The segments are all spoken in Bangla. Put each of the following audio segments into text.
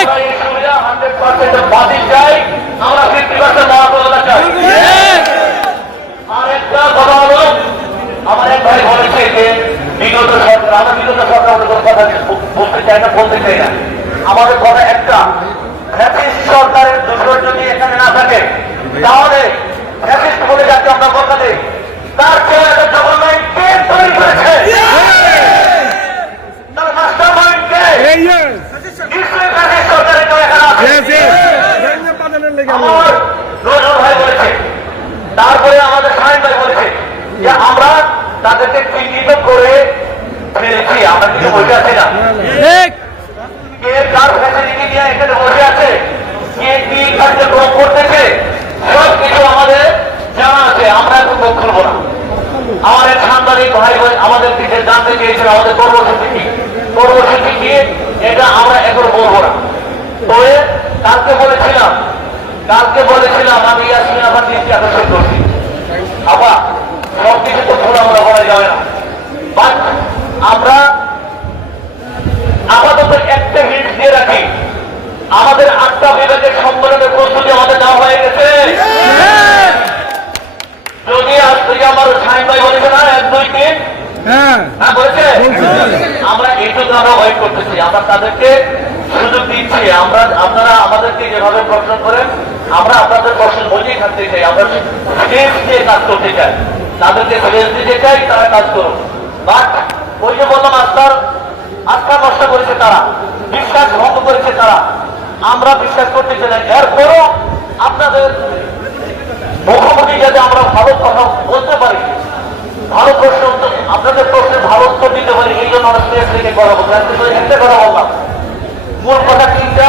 আমরা এই সুবিধা 100% বাতিল চাই আমরা 50% মহাপ্রভা চাই আর একটা। কথা হলো আমার এক ভাই বিগত সরকার বিগত সরকার বলতে চাই না বলতে চাই না আমাদের কথা একটা সরকারের দূষণ যদি এখানে না থাকে তাহলে ফ্যাসিস্ট বলে যাকে আমরা কথা দিই তার কেউ একটা গভর্নমেন্ট কে তৈরি করেছে তার মাস্টার মাইন্ড কে নিশ্চয়ই ফ্যাসিস্ট সরকারের কেউ এখানে আছে আমার ভাই বলেছে তারপরে আমাদের সাহেব ভাই বলেছে যে আমরা তাদেরকে চিহ্নিত করে ফেলেছি আমরা কিছু বসে আছি না। কে কার ফ্যাসিলিটি নিয়ে এখানে বসে আছে? কে কি কার্যক্রম করতেছে? সব কিছু আমাদের জানা আছে আমরা এখন মুখ খুলবো না। আমাদের সাংবাদিক ভাই বোন আমাদেরকে যে জানতে চেয়েছিল আমাদের কর্মসূচি কি? কর্মসূচি কি? এটা আমরা এখন বলব না। তবে কালকে বলেছিলাম আমার দৃষ্টি আবার সব কিছু তো ভুল আমরা করা যাবে না। বাট আমরা আপাতত একটা হিট দিয়ে রাখি। আমাদের আটটা বিভাগের সম্মেলনের প্রস্তুতি আমাদের নেওয়া হয়ে গেছে। যদি আজ থেকে আমার সাইন ভাই বলেছে না এক দুই তিন? হ্যাঁ। বলেছে? আমরা এই জন্য আমরা ওয়েট করতেছি। আমরা তাদেরকে সুযোগ দিচ্ছি। আমরা আপনারা আমাদেরকে যেভাবে প্রশ্ন করেন, আমরা আপনাদের প্রশ্ন বলেই থাকতে চাই আমরা দিয়ে কাজ করতে চাই, তাদেরকে স্টেজ দিতে চাই, তারা কাজ করুন বাট ওই যে বললাম আস্থার আস্থা নষ্ট করেছে তারা। বিশ্বাস ভঙ্গ করেছে তারা। আমরা বিশ্বাস করতে চাই এরপরও আপনাদের মুখোমুখি যাতে আমরা ভালো কথা বলতে পারি। ভালো প্রশ্ন আপনাদের প্রশ্নের ভালো উত্তর দিতে পারি। এই জন্য আমরা স্টেজ থেকে কথা বলব। একটা কথা বললাম। মূল কথা তিনটা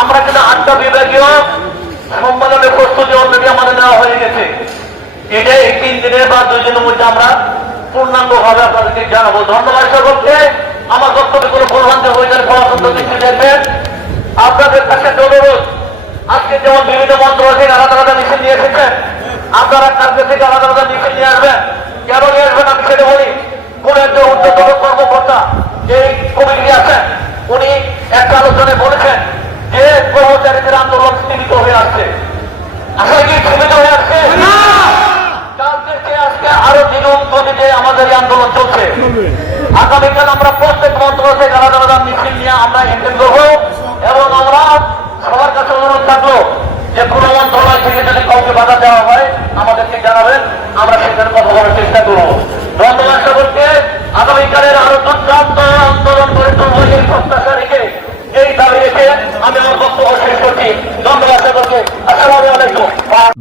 আমরা কিন্তু আটটা বিভাগীয় সম্মেলনের প্রস্তুতি অলরেডি আমাদের নেওয়া হয়ে গেছে। এটা এই তিন দিনের বা দুই দিনের মধ্যে আমরা পূর্ণাঙ্গ ভাবে আপনাদেরকে জানাব। ধন্যবাদ সকলকে আমার বক্তব্যে কোনো ভুলভ্রান্তি হয়ে গেলে পড়াশোনা দৃষ্টি দেখবেন। আপনাদের কাছে অনুরোধ, আজকে যেমন বিভিন্ন মন্ত্র থেকে আলাদা আলাদা মিছিল নিয়ে এসেছেন, আপনারা কালকে থেকে আলাদা আলাদা মিছিল নিয়ে আসবেন কেন নিয়ে আসবেন আমি সেটা বলি কোন একজন উচ্চতর কর্মকর্তা এই কমিটি আছেন উনি একটা আলোচনায় বলেছেন যে কর্মচারীদের আন্দোলন সীমিত হয়ে আসছে আসলে কি সীমিত হয়ে আসছে কালকে থেকে আরও দ্বিগুণ গতিতে আমাদের এই আন্দোলন চলছে। আগামীকাল আমরা প্রত্যেক মন্ত্রণালয় থেকে আলাদা আলাদা মিছিল নিয়ে আমরা এন্ট্রি করব এবং আমরা সবার কাছে অনুরোধ থাকল যে কোনো মন্ত্রণালয় থেকে যদি কাউকে বাধা দেওয়া হয়, আমাদেরকে জানাবেন। আমরা সেখানে কথা বলার চেষ্টা করব ধন্যবাদ সকলকে আগামীকালের আরও দুর্দান্ত আন্দোলন করে তুলবো এই প্রত্যাশা রেখে এই দাবি রেখে আমি আমার বক্তব্য শেষ করছি ধন্যবাদ সকলকে আসসালামু আলাইকুম